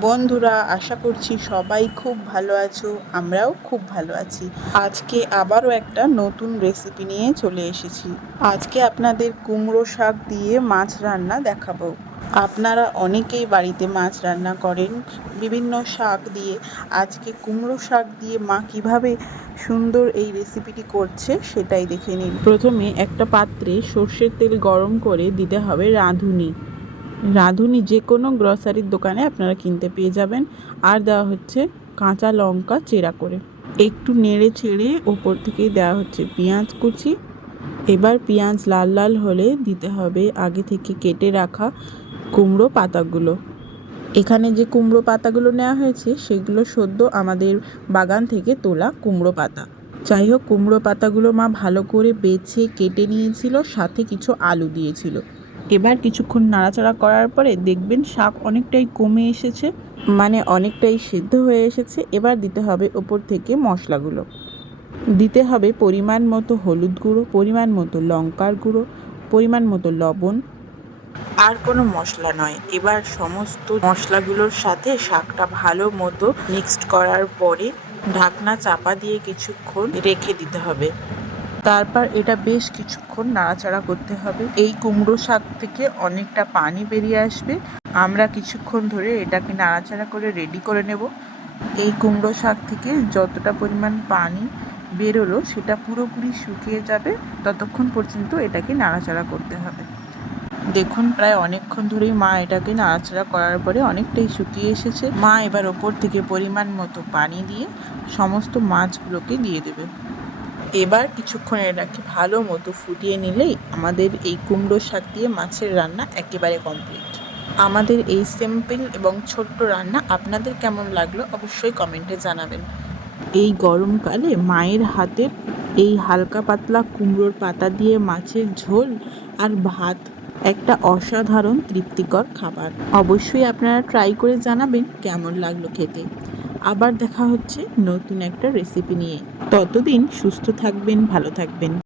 বন্ধুরা, আশা করছি সবাই খুব ভালো আছো, আমরাও খুব ভালো আছি। আজকে আবারও একটা নতুন রেসিপি নিয়ে চলে এসেছি। আজকে আপনাদের কুমড়ো শাক দিয়ে মাছ রান্না দেখাবো। আপনারা অনেকেই বাড়িতে মাছ রান্না করেন, বিভিন্ন শাক দিয়ে। আজকে কুমড়ো শাক দিয়ে মা কীভাবে সুন্দর এই রেসিপিটি করছে সেটাই দেখে নিন। প্রথমে একটা পাত্রে সর্ষের তেল গরম করে দিতে হবে রাঁধুনি। রাঁধুনি যে কোনো গ্রসারির দোকানে আপনারা কিনতে পেয়ে যাবেন। আর দেওয়া হচ্ছে কাঁচা লঙ্কা চেরা করে। একটু নেড়ে ছেড়ে ওপর থেকেই দেওয়া হচ্ছে পেঁয়াজ কুচি। এবার পেঁয়াজ লাল লাল হলে দিতে হবে আগে থেকে কেটে রাখা কুমড়ো পাতাগুলো। এখানে যে কুমড়ো পাতাগুলো নেওয়া হয়েছে, সেগুলো সদ্য আমাদের বাগান থেকে তোলা কুমড়ো পাতা। যাই হোক, কুমড়ো পাতাগুলো মা ভালো করে বেছে কেটে নিয়েছিল, সাথে কিছু আলু দিয়েছিল। এবার কিছুক্ষণ নাড়াচাড়া করার পরে দেখবেন শাক অনেকটাই কমে এসেছে। মানে অনেকটাই সিদ্ধ হয়ে এসেছে। এবার দিতে হবে ওপর থেকে মশলাগুলো। দিতে হবে পরিমাণ মতো হলুদ গুঁড়ো, পরিমাণ মতো লঙ্কার গুঁড়ো, পরিমাণ মতো লবণ। আর কোনো মশলা নয়। এবার সমস্ত মশলাগুলোর সাথে শাকটা ভালো মতো মিক্সড করার পরে ঢাকনা চাপা দিয়ে কিছুক্ষণ রেখে দিতে হবে। তারপর এটা বেশ কিছুক্ষণ নাড়াচাড়া করতে হবে। এই কুমড়ো শাক থেকে অনেকটা পানি বেরিয়ে আসবে। আমরা কিছুক্ষণ ধরে এটাকে নাড়াচাড়া করে রেডি করে নেব। এই কুমড়ো শাক থেকে যতটা পরিমাণ পানি বেরোলো, সেটা পুরোপুরি শুকিয়ে যাবে। ততক্ষণ পর্যন্ত এটাকে নাড়াচাড়া করতে হবে। দেখুন, প্রায় অনেকক্ষণ ধরেই মা এটাকে নাড়াচাড়া করার পরে অনেকটাই শুকিয়ে এসেছে। মা এবার ওপর থেকে পরিমাণ মতো পানি দিয়ে সমস্ত মাছগুলোকে দিয়ে দেবে। এবার কিছুক্ষণ এটাকে ভালো মতো ফুটিয়ে নিলেই আমাদের এই কুমড়ো শাক দিয়ে মাছের রান্না একেবারে কমপ্লিট আমাদের এই সিম্পল এবং ছোট্ট রান্না আপনাদের কেমন লাগল অবশ্যই কমেন্টে জানাবেন। এই গরমকালে মায়ের হাতের এই হালকা পাতলা কুমড়োর পাতা দিয়ে মাছের ঝোল আর ভাত একটা অসাধারণ তৃপ্তিকর খাবার। অবশ্যই আপনারা ট্রাই করে জানাবেন কেমন লাগল খেতে। আবার দেখা হচ্ছে নতুন একটা রেসিপি নিয়ে। ততদিন সুস্থ থাকবেন ভালো থাকবেন।